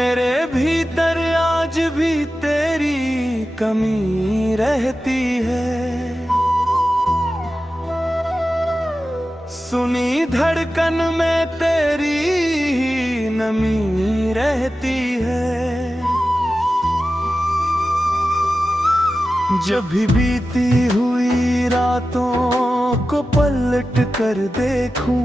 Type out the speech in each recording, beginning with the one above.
मेरे भीतर आज भी तेरी कमी रहती है। सुनी धड़कन में तेरी ही नमी रहती है। जब भी बीती हुई रातों को पलट कर देखूं,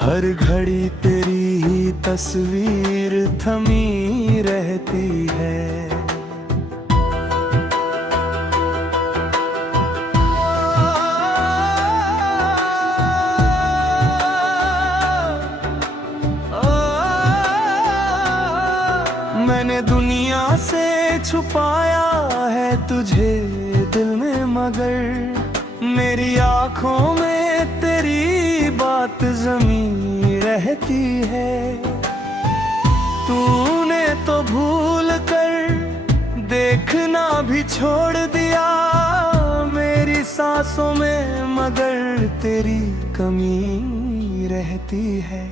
हर घड़ी तेरी ही तस्वीर थमी रहती है। मैंने दुनिया से छुपाया है तुझे दिल में, मगर मेरी आँखों में तेरी बात ज़मीं रहती है। तूने तो भूल कर देखना भी छोड़ दिया मेरी सांसों में, मगर तेरी कमी रहती है।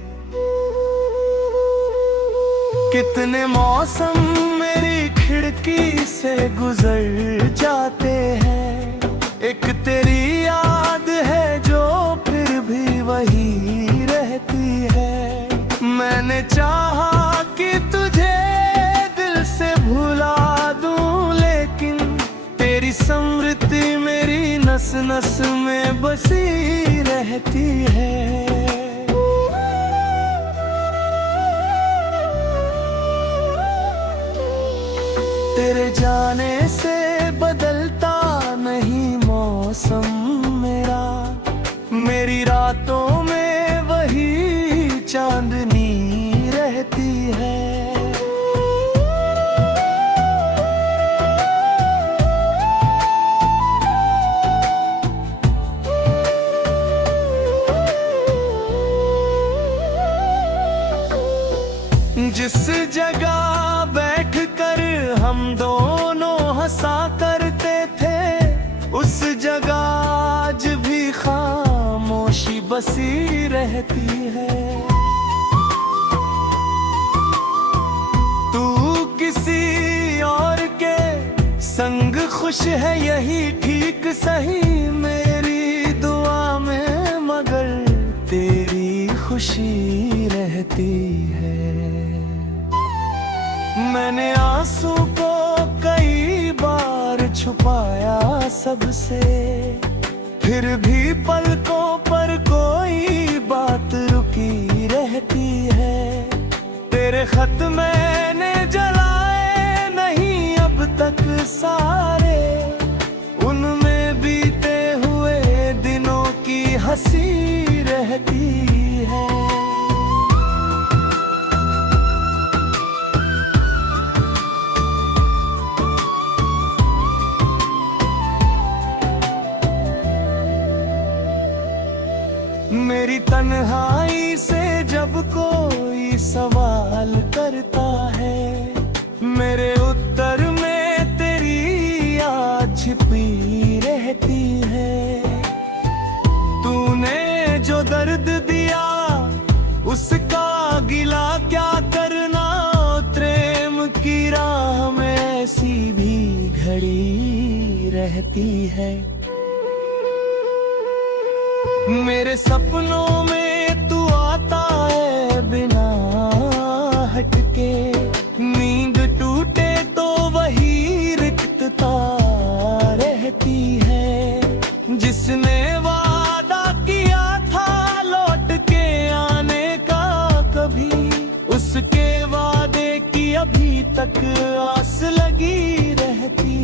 कितने मौसम मेरी खिड़की से गुजर जाते हैं, एक तेरी याद है जो फिर भी वही रहती है। मैंने चाहा कि तुझे दिल से भुला दूं, लेकिन तेरी स्मृति मेरी नस नस में बसी रहती है। तेरे जाने से बदलता नहीं मौसम मेरा, मेरी रातों में वही चांदनी रहती है। जिस जगह बैठकर हम दोनों हंसा करते थे, उस जगह आज भी खामोशी बसी रहती है। तू किसी और के संग खुश है यही ठीक सही मेरी दुआ में, मगर तेरी खुशी रहती है। मैंने आंसू को कई बार छुपाया सबसे, फिर भी पलकों पर कोई बात रुकी रहती है। तेरे खत मैंने जलाए नहीं अब तक सारे, उनमें बीते हुए दिनों की हंसी रहती है। मेरी तन्हाई से जब कोई सवाल करता है, मेरे उत्तर में तेरी याद छिपी रहती है। तूने जो दर्द दिया उसका गिला क्या करना, प्रेम की राह में ऐसी भी घड़ी रहती है। मेरे सपनों में तू आता है बिना हटके, नींद टूटे तो वही रिक्तता रहती है। जिसने वादा किया था लौट के आने का कभी, उसके वादे की अभी तक आस लगी रहती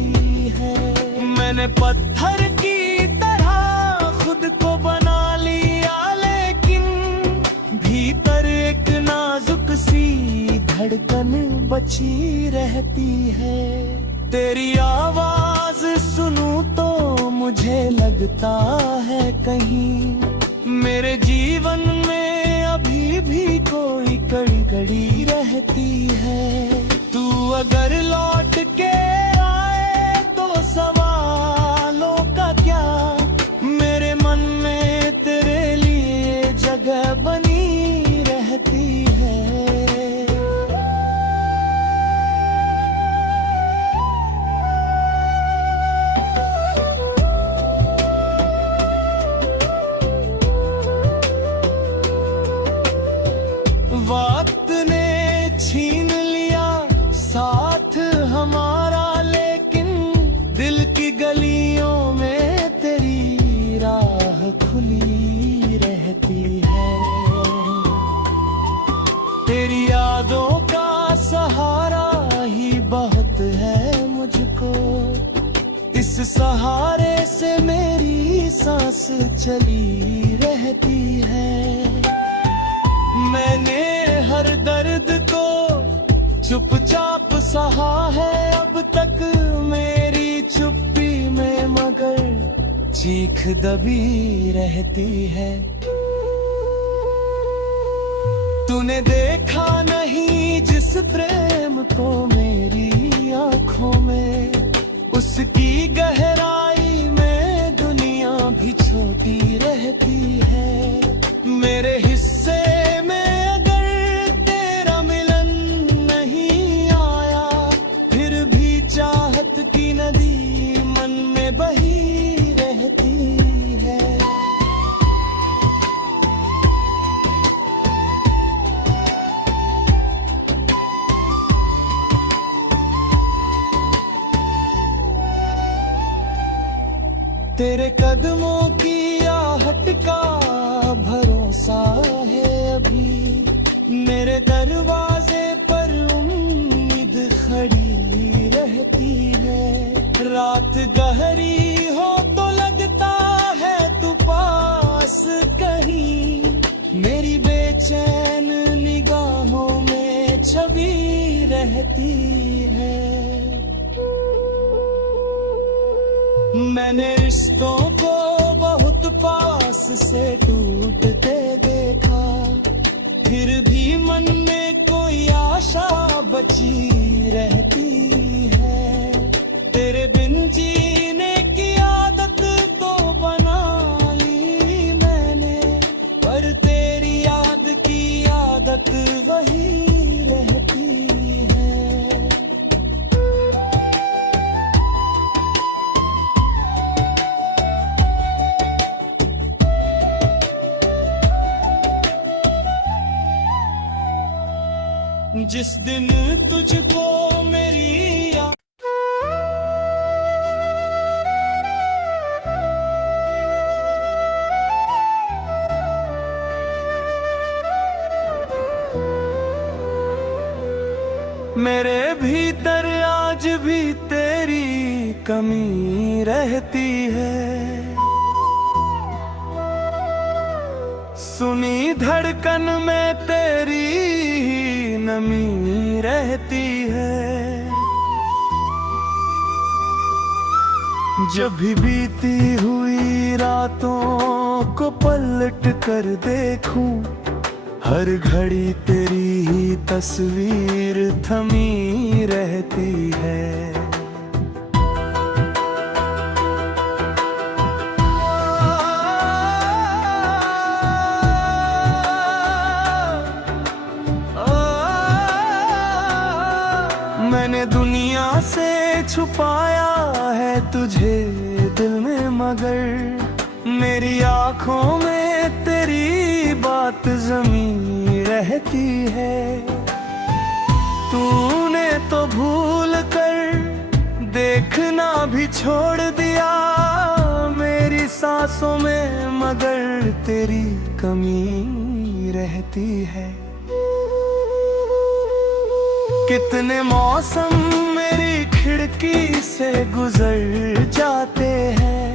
है। मैंने पत्थर की खुद को बना लिया, लेकिन भीतर एक नाजुक सी धड़कन बची रहती है। तेरी आवाज सुनूं तो मुझे लगता है कहीं मेरे जीवन में अभी भी कोई कड़ी कड़ी रहती है। तू अगर लौट के आए तो सवालों का क्या, मेरे मन में तेरे लिए जगह बनी रहती है। हमारा, लेकिन दिल की गलियों में तेरी राह खुली रहती है। तेरी यादों का सहारा ही बहुत है मुझको, इस सहारे से मेरी सांस चली रहती है। मैंने हर दर्द को चुपचाप सहा है अब तक मेरी चुप्पी में, मगर चीख दबी रहती है। तूने देखा नहीं जिस प्रेम को मेरी आंखों में, उसकी गहराई में दुनिया भी छोटी रहती है। मेरे हिस्से में अगर तेरा मिलन नहीं आया, फिर भी चाहत की नदी मन में बही रहती है। तेरे कदमों की आहट का भरोसा है अभी, मेरे दरवाजे पर उम्मीद खड़ी रहती है। रात गहरी हो तो लगता है तू पास कहीं, मेरी बेचैन निगाहों में छवि रहती है। मैंने रिश्तों को बहुत पास से टूटते देखा, फिर भी मन में कोई आशा बची रहती है। तेरे बिन जीने की आदत तो बना ली मैंने, पर तेरी याद की आदत वही रहती है। जिस दिन तुझको मेरी मेरे भीतर आज भी तेरी कमी रहती है। सुनी धड़कन में तेरी नमी रहती है। जब भी बीती हुई रातों को पलट कर देखूं, हर घड़ी तेरी ही तस्वीर थमी रहती है। मैंने दुनिया से छुपाया है तुझे दिल में, मगर मेरी आंखों में तेरी बात जमी रहती है। तूने तो भूल कर देखना भी छोड़ दिया मेरी सांसों में, मगर तेरी कमी रहती है। कितने मौसम मेरी खिड़की से गुजर जाते हैं,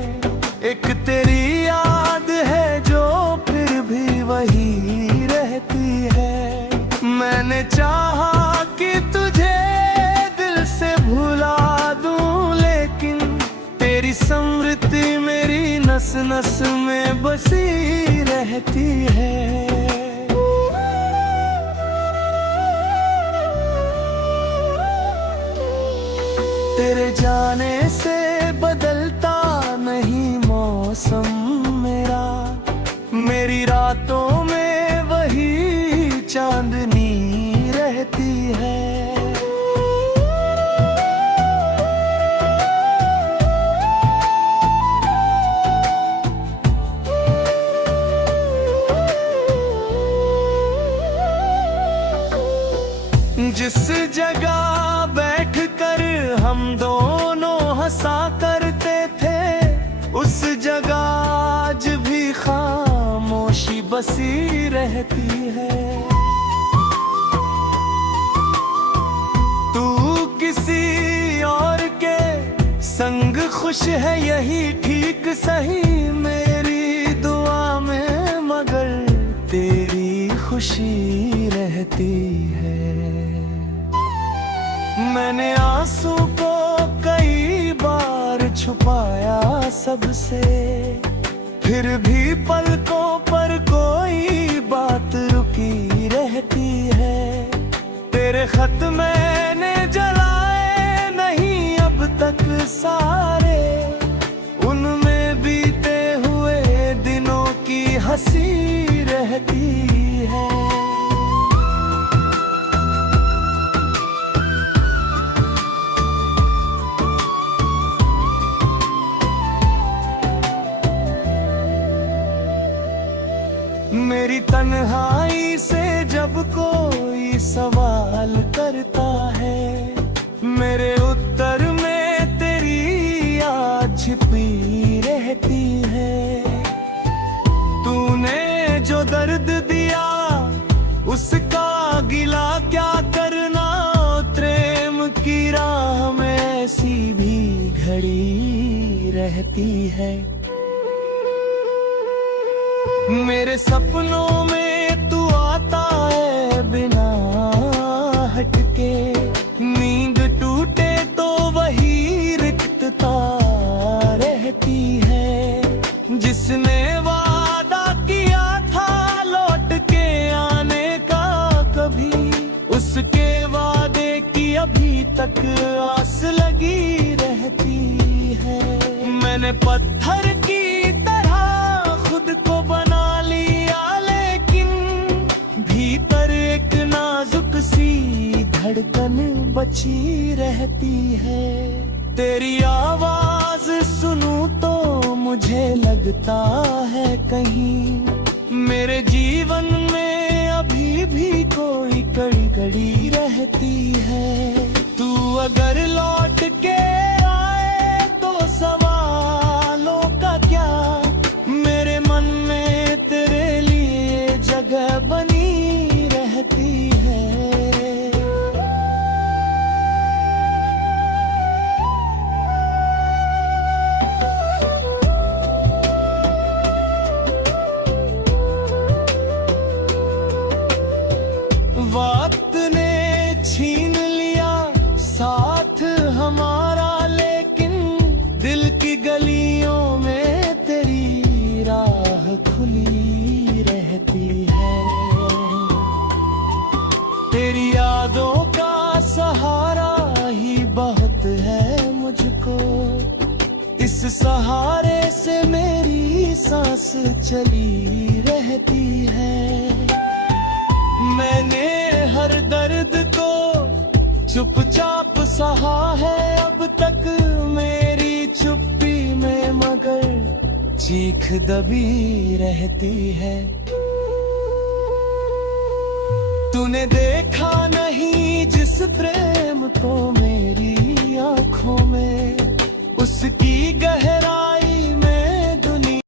एक तेरी याद है जो फिर भी वही रहती है। मैंने चाहा कि तुझे दिल से भुला दूं, लेकिन तेरी स्मृति मेरी नस नस में बसी रहती है। तेरे जाने से बदलता नहीं मौसम मेरा, मेरी रातों में वही चांदनी रहती है। जिस जगह बैठ कर हम दोनों हंसा करते थे, उस जगह आज भी खामोशी बसी रहती है। तू किसी और के संग खुश है, यही ठीक सही मेरी दुआ में, मगर तेरी खुशी रहती है। मैंने आंसू को कई बार छुपाया सबसे, फिर भी पलकों पर कोई बात रुकी रहती है। तेरे खत मैंने जलाए नहीं अब तक सारे, उनमें बीते हुए दिनों की हंसी रहती है। मेरी तन्हाई से जब कोई सवाल करता है, मेरे उत्तर में तेरी याद छिपी रहती है। तूने जो दर्द दिया उसका गिला क्या करना, प्रेम की राह में ऐसी भी घड़ी रहती है। मेरे सपनों में तू आता है बिना हटके, नींद टूटे तो वही रिक्तता रहती है। जिसने वादा किया था लौट के आने का कभी, उसके वादे की अभी तक आस लगी रहती है। मैंने पत्थर की खुद को बना लिया, लेकिन भीतर एक नाजुक सी धड़कन बची रहती है। तेरी आवाज सुनूं तो मुझे लगता है कहीं मेरे जीवन में अभी भी कोई कड़ी कड़ी रहती है। तू अगर लौट के आए तो सवालों का क्या, मेरे मन में तेरे लिए जगह बनी रहती है। वक्त ने छीन लिया साथ हमारा, लेकिन दिल की गलियों में तेरी राह खुली रहती है। तेरी यादों का सहारा ही बहुत है मुझको, इस सहारे से मेरी सांस चली रहती है। मैंने हर दर्द को चुपचाप सहा है अब तक मेरी चुप्पी में, मगर चीख दबी रहती है। तूने देखा नहीं जिस प्रेम को